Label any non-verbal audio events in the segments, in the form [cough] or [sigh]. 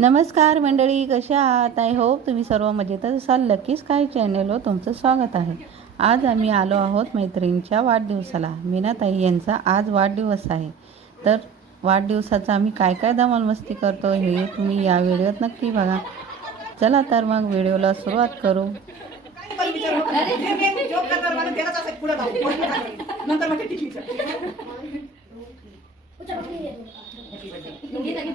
नमस्कार मंडळी कशा आहात आय होप तुम्ही सर्व मजेतच असाल लकीच काय चॅनेलवर तुमचं स्वागत आहे आज आम्ही आलो आहोत मैत्रिणीच्या वाढदिवसाला मीनाताई यांचा आज वाढदिवस आहे तर वाढदिवसाचा आम्ही काय काय दमलमस्ती करतो हे तुम्ही या व्हिडिओत नक्की बघा चला तर मग व्हिडिओला सुरुवात करू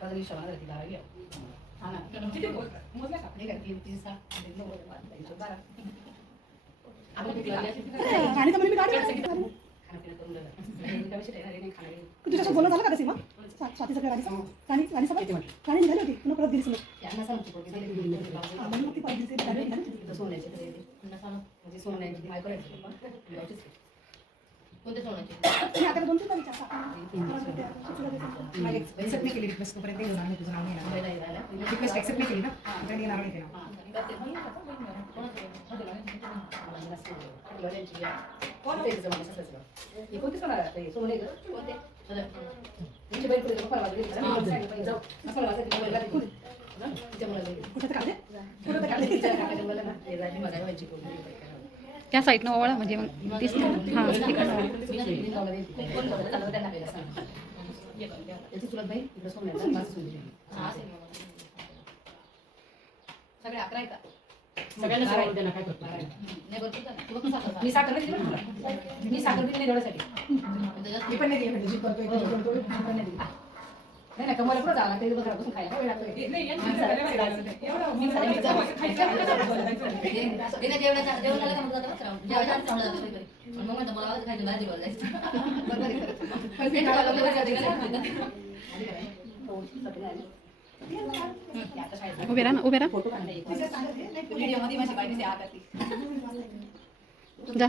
అక్కడ విషయం అది లాగే तुझ्याशी बोलणं झालं का सीमा स्वाती सगळं राणी राणी राणी सभा राणी निघाली होती पुन्हा म्हणजे परत दिली समोर सोन्याची म्हणजे सोन्याची [coughs] कोणते सोनाचे आता दोन तीन एक्सेप्ट नाही केली रिक्वेस्ट तोपर्यंत येणार नाही तुझं नाव नाही. येणार रिक्वेस्ट एक्सेप्ट नाही केली ना तोपर्यंत येणार नाही कुठं तर काढले कुठं तर काढले त्या साईडनं ओवळा म्हणजे मग हां मी साखर मी साखर दिली नाही दिली. नाही नाही का मला पुढे जावं लागतं बघा बसून खायला वेळ लागतो जेवणाचा जेवण झालं का मग जातो जेवणाचा चांगला जातो मग म्हणतो मला खायचं भाजी बोल जायचं उभे राहा उभे राहा व्हिडिओमध्ये माझी बायको जा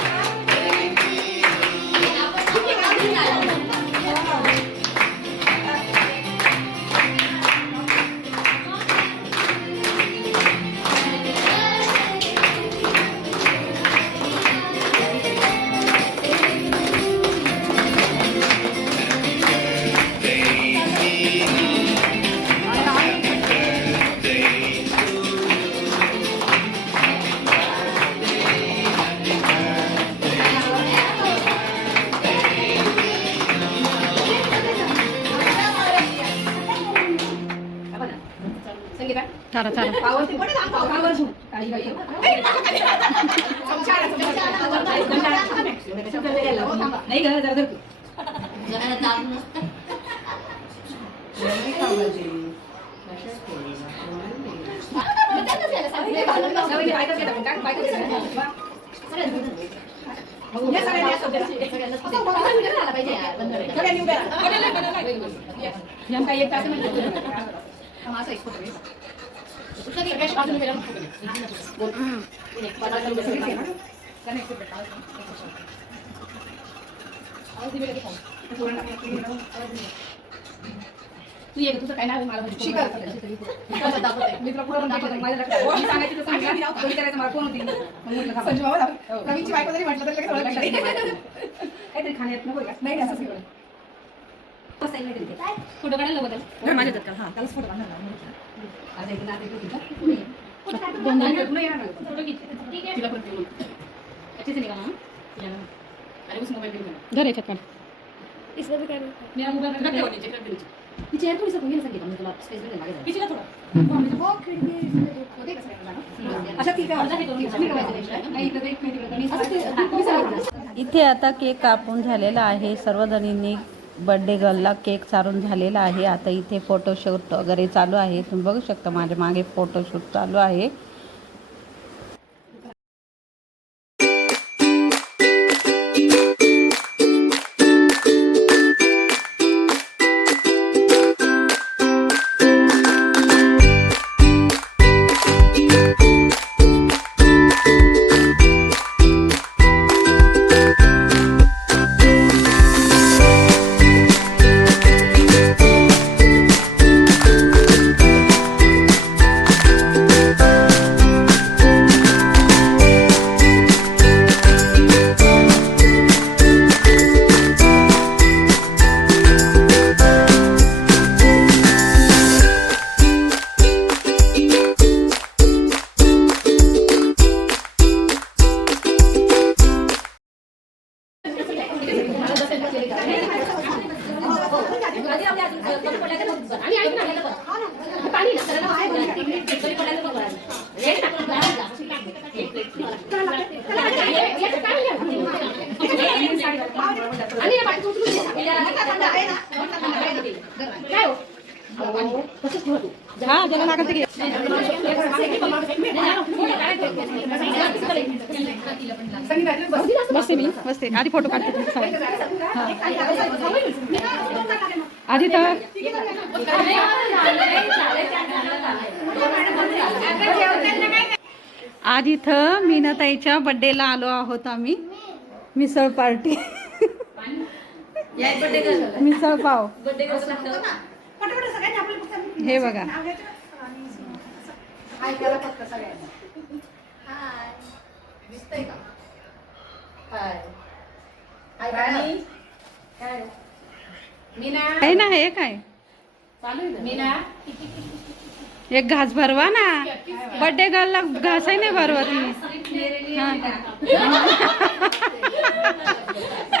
काय? घेतात. मग उद्या सगळ्यांनी असं. असं काय एक तास म्हणजे तू ये तुझं काय नाव मला मी तुला पुढे सांगायची तर कोणी करायचं मला कोण होती म्हटलं थांबा. संजू बाबा. रवीची बायको जरी म्हटलं तर लगेच. [laughs] काहीतरी खाण्यात नको नाही असंच ते. फोटो काढायला बदल माझ्या का हा त्यालाच फोटो काढणार आता इकडे आता इकडे पुन्हा येणार फोटो घे. तिला परत अच्छे से अरे उस मोबाईल घेऊन घर याच्यात काढ मेरा रख दे नीचे, रख दे नीचे. यार थोडी तुला स्पेस मागे खिडकी, अच्छा ठीक आहे मी करायचं नाही. इकडे एक इथे आता केक कापून झालेला आहे सर्वजणींनी बड्डे गर्लला केक चारून झालेला आहे. आता इथे फोटोशूट वगैरे चालू आहे. तुम्ही बघू शकता माझ्या मागे फोटोशूट चालू आहे. हो? हा ज्याला लागेल ते मी बसते आधी फोटो काढते तुमच्या सगळ्यांचे. आधी तर आज इथं मीनाताईच्या बड्डेला आलो आहोत आम्ही मिसळ पार्टी मिसळ पाव हे बघा. काय? ना हे काय? [laughs] एक घास भरवा ना. बड्डे गर्लला घासही नाही भरवा तुम्ही [laughs] हा. [laughs]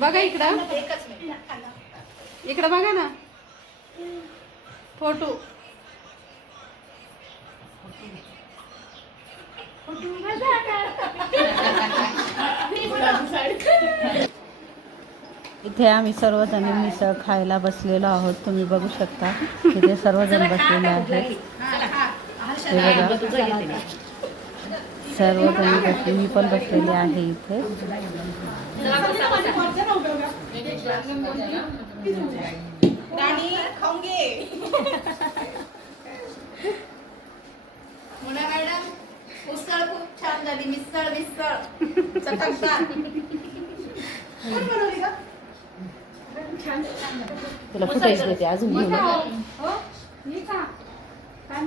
बघा इकडं. इकडं बघा ना. फोटो. इथे आम्ही सर्वजण मिसळ खायला बसलेलो आहोत. तुम्ही बघू शकता. इथे सर्वजण बसलेले आहेत. हे सर्वजण बसले. मी पण बसलेले आहे इथे. उसळ खूप छान झाली. मिसळ मिसळ? तुला फुटायच देते अजून घेऊन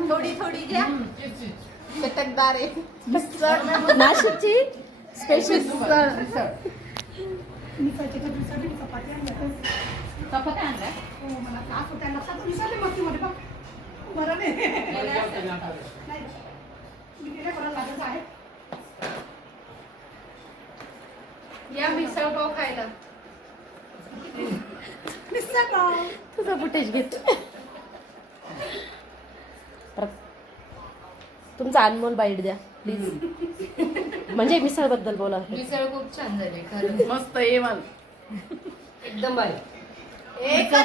थोडी थोडी घ्या. चटकदार आहे. नाशिकची स्पेशल मिसळची कधी मिसळची चपाती आणल्या चपात्या आणल्या हो मला त्रास होता लक्षात विसरले मग ती मध्ये बघ बरं नाही नाही. मी गेले कोणाला लागत आहे या मिसळ पाव खायला. मिसळ पाव तुझा फुटेज घेत. तुमचा अनमोल बाईट द्या प्लीज म्हणजे मिसळबद्दल बोला. मिसळ खूप छान झाली खरं मस्त ये एकदम भारी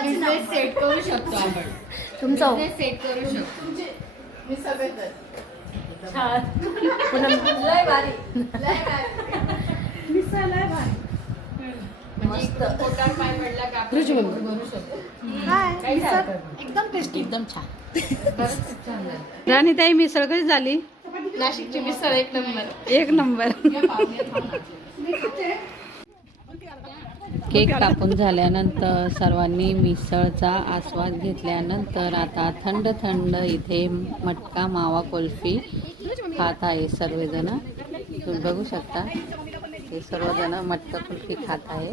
बिझनेस सेट करू शकतो आपण. तुमचा? बिझनेस सेट करू शकतो. [laughs] मिसळ लय भारी. भारी. म्हणजे मिसळ. एकदम टेस्टी एकदम छान. झालं राणीताई मिसळ कशी झाली. नाशिकची मिसळ एक नंबर. एक नंबर. केक कापून झाल्यानंतर सर्वांनी मिसळचा आस्वाद घेतल्यानंतर आता थंड थंड इथे मटका मावा कुल्फी खात आहे सर्वजण. तुम्ही बघू शकता हे सर्वजण मटका कुल्फी खात आहे.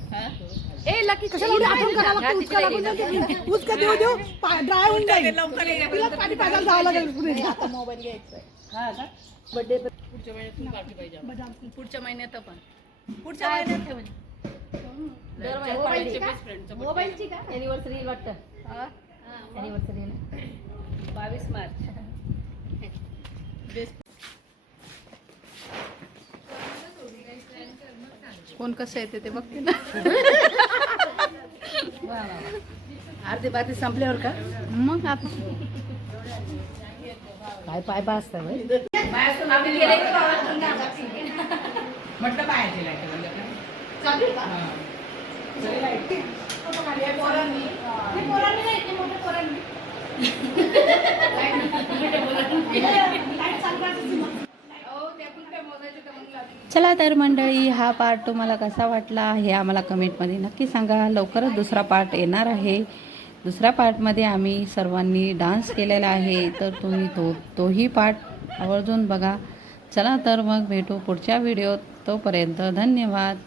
ए लकी कशाला एवढी आठवण करायला लागते उचका लागून जाते. उचका देऊ देऊ. ड्राय होऊन जाईल. तिला पाणी पाजायला जावं लागेल पुढे. मोबाईल घ्यायचा बर्थडे पुढच्या महिन्यात पण. पुढच्या महिन्यात ठेवून मोबाईलची का? मोबाईलची का? अॅनिव्हर्सरी वाटतं. अॅनिव्हर्सरी बावीस मार्च. कोण कसं येते ते बघते ना. [laughs] अर्धे बाकी संपल्यावर का? मग आता काय पाय पाय असतं. म्हटलं बाहेर चालू [laughs] का पोरांनी पोरांनी नाही ते मोठ्या पोरांनी अहो, त्या कुठल्या मोजायच्या त्या मग लागली. चला तर मंडळी हा पार्ट तुम्हाला कसा वाटला हे आम्हाला कमेंटमध्ये नक्की सांगा. लवकरच दुसरा पार्ट येणार आहे. दुसऱ्या पार्टमध्ये आम्ही सर्वांनी डान्स केलेला आहे तर तुम्ही तो तोही पार्ट आवर्जून बघा. चला तर मग भेटू पुढच्या व्हिडिओत तोपर्यंत धन्यवाद.